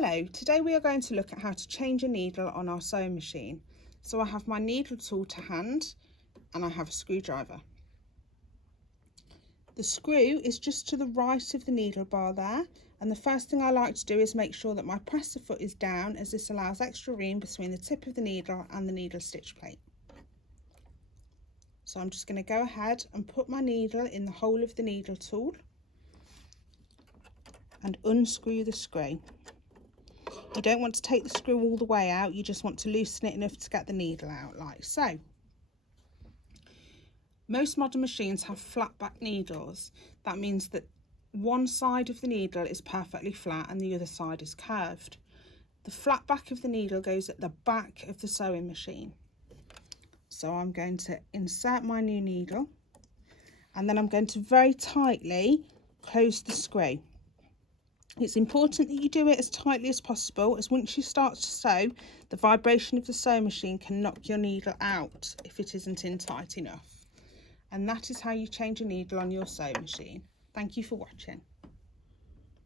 Hello, today we are going to look at how to change a needle on our sewing machine. So I have my needle tool to hand and I have a screwdriver. The screw is just to the right of the needle bar there, and the first thing I like to do is make sure that my presser foot is down, as this allows extra room between the tip of the needle and the needle stitch plate. So I'm just going to go ahead and put my needle in the hole of the needle tool and unscrew the screw. You don't want to take the screw all the way out, you just want to loosen it enough to get the needle out, like so. Most modern machines have flat back needles. That means that one side of the needle is perfectly flat and the other side is curved. The flat back of the needle goes at the back of the sewing machine. So I'm going to insert my new needle and then I'm going to very tightly close the screw. It's important that you do it as tightly as possible, as once you start to sew, the vibration of the sewing machine can knock your needle out if it isn't in tight enough. And that is how you change a needle on your sewing machine. Thank you for watching.